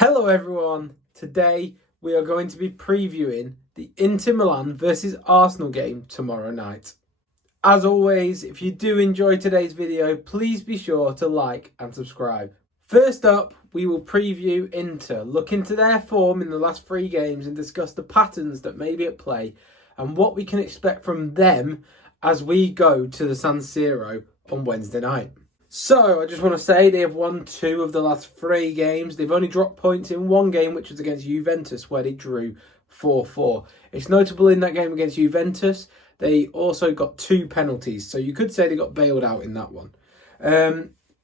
Hello everyone, today we are going to be previewing the Inter Milan versus Arsenal game tomorrow night. As always, if you do enjoy today's video, please be sure to like and subscribe. First up, we will preview Inter, look into their form in the last 3 games and discuss the patterns that may be at play and what we can expect from them as we go to the San Siro on Wednesday night. So, I just want to say they have won 2 of the last 3 games. They've only dropped points in 1 game, which was against Juventus, where they drew 4-4. It's notable in that game against Juventus, they also got 2 penalties. So, you could say they got bailed out in that one.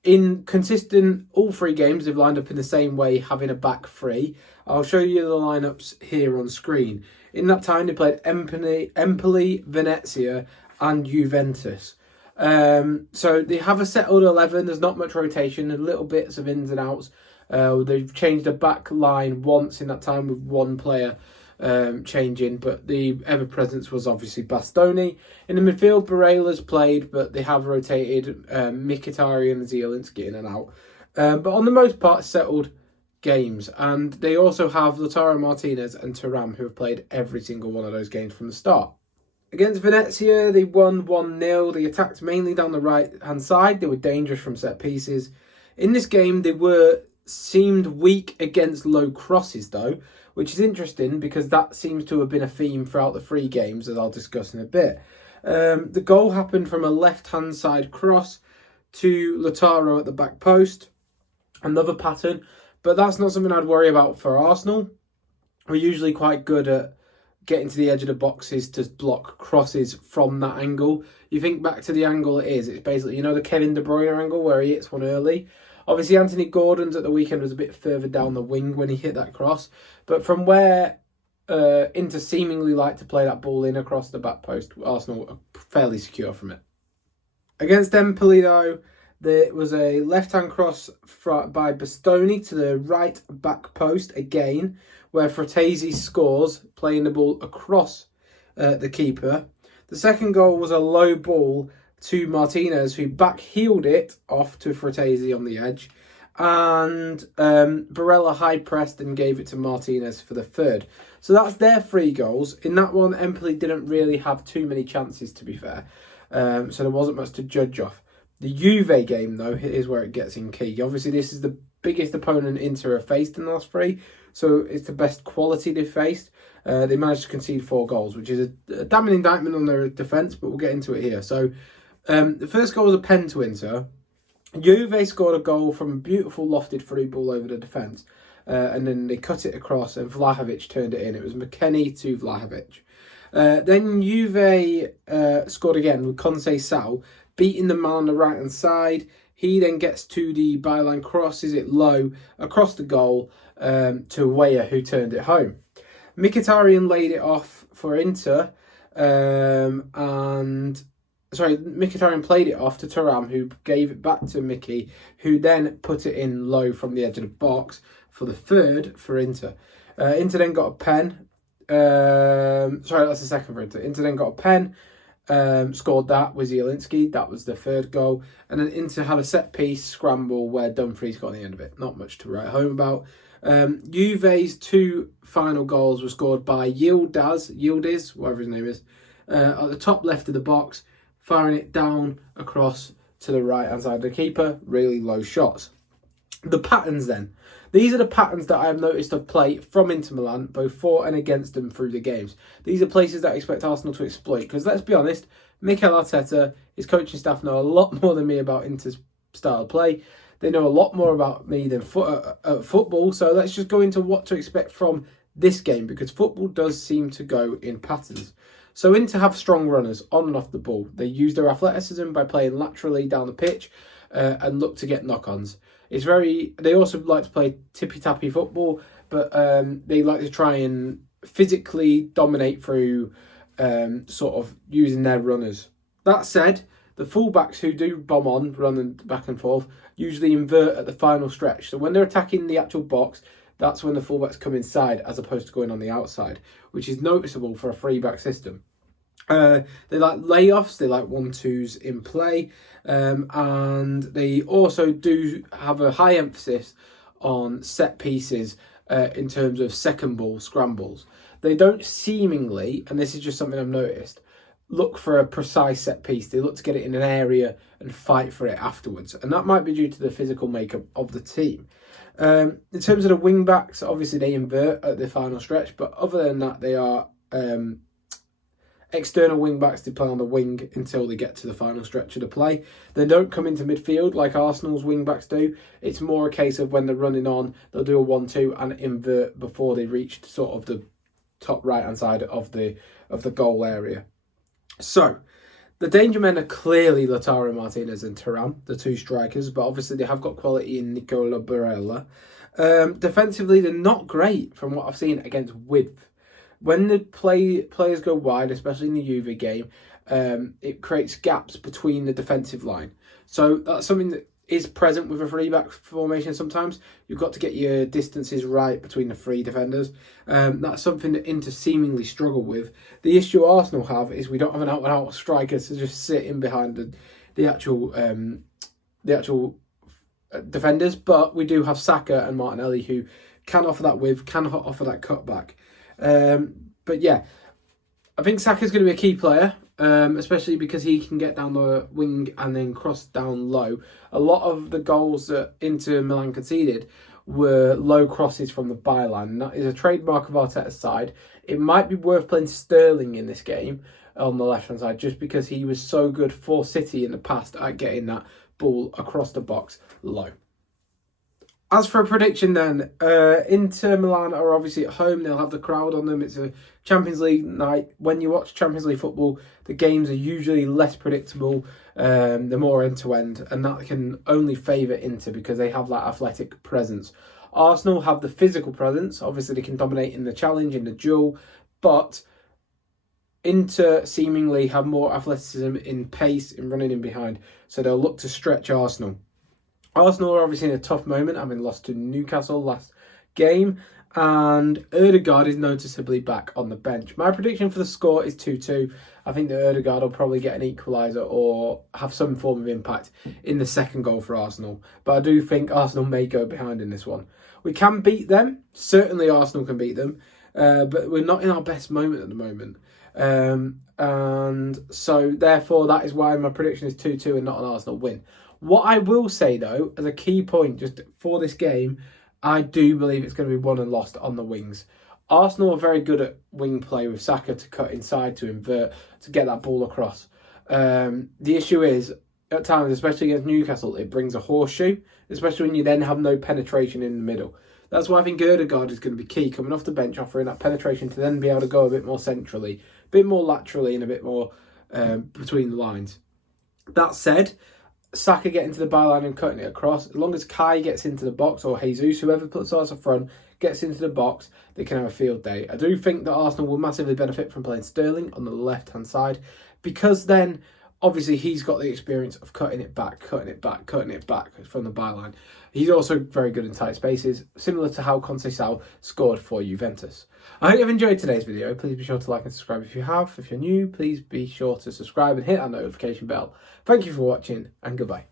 In consistent, all 3 games, they've lined up in the same way, having a back 3. I'll show you the lineups here on screen. In that time, they played Empoli, Venezia, and Juventus. So they have a settled 11. There's not much rotation. There's little bits of ins and outs. They've changed the back line once in that time with 1 player changing, but the ever presence was obviously Bastoni. In the midfield, Barela's played, but they have rotated Mkhitaryan and Zielinski in and out. But on the most part, settled games, and they also have Lautaro Martinez and Thuram, who have played every single one of those games from the start. Against Venezia, they won 1-0. They attacked mainly down the right-hand side. They were dangerous from set pieces. In this game, they seemed weak against low crosses, though, which is interesting because that seems to have been a theme throughout the 3 games, as I'll discuss in a bit. The goal happened from a left-hand side cross to Lautaro at the back post. Another pattern, but that's not something I'd worry about for Arsenal. We're usually quite good at getting to the edge of the boxes to block crosses from that angle. You think back to the angle it's basically, the Kevin De Bruyne angle where he hits one early. Obviously, Anthony Gordon's at the weekend was a bit further down the wing when he hit that cross. But from where Inter seemingly like to play that ball in across the back post, Arsenal are fairly secure from it. Against Empoli, though, there was a left-hand cross by Bastoni to the right back post again, where Fratesi scores, playing the ball across the keeper. The second goal was a low ball to Martinez, who back-heeled it off to Fratesi on the edge. And Barella high-pressed and gave it to Martinez for the third. So that's their 3 goals. In that one, Empoli didn't really have too many chances, to be fair. So there wasn't much to judge off. The Juve game, though, is where it gets in key. Obviously, this is the biggest opponent Inter have faced in the last 3, so it's the best quality they've faced. They managed to concede 4 goals, which is a damning indictment on their defence, but we'll get into it here. So, the first goal was a pen to Inter. Juve scored a goal from a beautiful lofted through ball over the defence, and then they cut it across, and Vlahovic turned it in. It was McKennie to Vlahovic. Then Juve scored again with Conceição, beating the man on the right-hand side. He then gets to the byline, crosses it low across the goal to Weah, who turned it home. Mkhitaryan laid it off for Inter, Mkhitaryan played it off to Thuram, who gave it back to Mickey, who then put it in low from the edge of the box for the third for Inter. Inter then got a pen. That's the second for Inter. Inter then got a pen. Scored that with Zielinski. That was the third goal. And then Inter had a set-piece scramble where Dumfries got on the end of it. Not much to write home about. Juve's 2 final goals were scored by Yildiz, whatever his name is, at the top left of the box, firing it down across to the right-hand side of the keeper. Really low shots. The patterns then. These are the patterns that I have noticed of play from Inter Milan, both for and against them through the games. These are places that I expect Arsenal to exploit, because let's be honest, Mikel Arteta, his coaching staff know a lot more than me about Inter's style of play. They know a lot more about me than football, so let's just go into what to expect from this game, because football does seem to go in patterns. So Inter have strong runners on and off the ball. They use their athleticism by playing laterally down the pitch and look to get knock-ons. They also like to play tippy-tappy football, but they like to try and physically dominate through sort of using their runners. That said, the fullbacks who do bomb on, running back and forth, usually invert at the final stretch. So when they're attacking the actual box, that's when the fullbacks come inside as opposed to going on the outside, which is noticeable for a 3-back system. They like layoffs, they like 1-2s in play, and they also do have a high emphasis on set pieces in terms of second ball scrambles. They don't seemingly, and this is just something I've noticed, look for a precise set piece. They look to get it in an area and fight for it afterwards. And that might be due to the physical makeup of the team. In terms of the wing backs, obviously they invert at the final stretch, but other than that, they are external wing backs. They play on the wing until they get to the final stretch of the play. They don't come into midfield like Arsenal's wing backs do. It's more a case of when they're running on, they'll do a 1-2 and invert before they reach sort of the top right hand side of the goal area. So the danger men are clearly Lautaro Martinez and Thuram, the two strikers, but obviously they have got quality in Nicola Barella. Defensively, they're not great from what I've seen against width. When the players go wide, especially in the Juve game, it creates gaps between the defensive line. So that's something that is present with a three-back formation sometimes. You've got to get your distances right between the three defenders. That's something that Inter seemingly struggle with. The issue Arsenal have is we don't have an out-and-out striker to just sit in behind the actual defenders, but we do have Saka and Martinelli who can offer that width, can offer that cutback. But yeah, I think Saka's going to be a key player, especially because he can get down the wing and then cross down low. A lot of the goals that Inter Milan conceded were low crosses from the byline, and that is a trademark of Arteta's side. It might be worth playing Sterling in this game on the left-hand side, just because he was so good for City in the past at getting that ball across the box low. As for a prediction then, Inter Milan are obviously at home. They'll have the crowd on them. It's a Champions League night. When you watch Champions League football, the games are usually less predictable. They're more end-to-end, and that can only favour Inter because they have that athletic presence. Arsenal have the physical presence. Obviously, they can dominate in the challenge, in the duel, but Inter seemingly have more athleticism in pace, in running in behind, so they'll look to stretch Arsenal. Arsenal are obviously in a tough moment, having lost to Newcastle last game, and Ødegaard is noticeably back on the bench. My prediction for the score is 2-2. I think that Ødegaard will probably get an equaliser or have some form of impact in the second goal for Arsenal. But I do think Arsenal may go behind in this one. We can beat them. Certainly Arsenal can beat them. But we're not in our best moment at the moment. And so therefore that is why my prediction is 2-2 and not an Arsenal win. What I will say, though, as a key point just for this game, I do believe it's going to be won and lost on the wings. Arsenal are very good at wing play with Saka to cut inside, to invert, to get that ball across. The issue is, at times, especially against Newcastle, it brings a horseshoe, especially when you then have no penetration in the middle. That's why I think Ødegaard is going to be key, coming off the bench, offering that penetration to then be able to go a bit more centrally, a bit more laterally, and a bit more between the lines. That said, Saka getting to the byline and cutting it across, as long as Kai gets into the box, or Jesus, whoever puts us up front, gets into the box, they can have a field day. I do think that Arsenal will massively benefit from playing Sterling on the left-hand side, because then, obviously, he's got the experience of cutting it back from the byline. He's also very good in tight spaces, similar to how Conceição scored for Juventus. I hope you've enjoyed today's video. Please be sure to like and subscribe if you have. If you're new, please be sure to subscribe and hit that notification bell. Thank you for watching, and goodbye.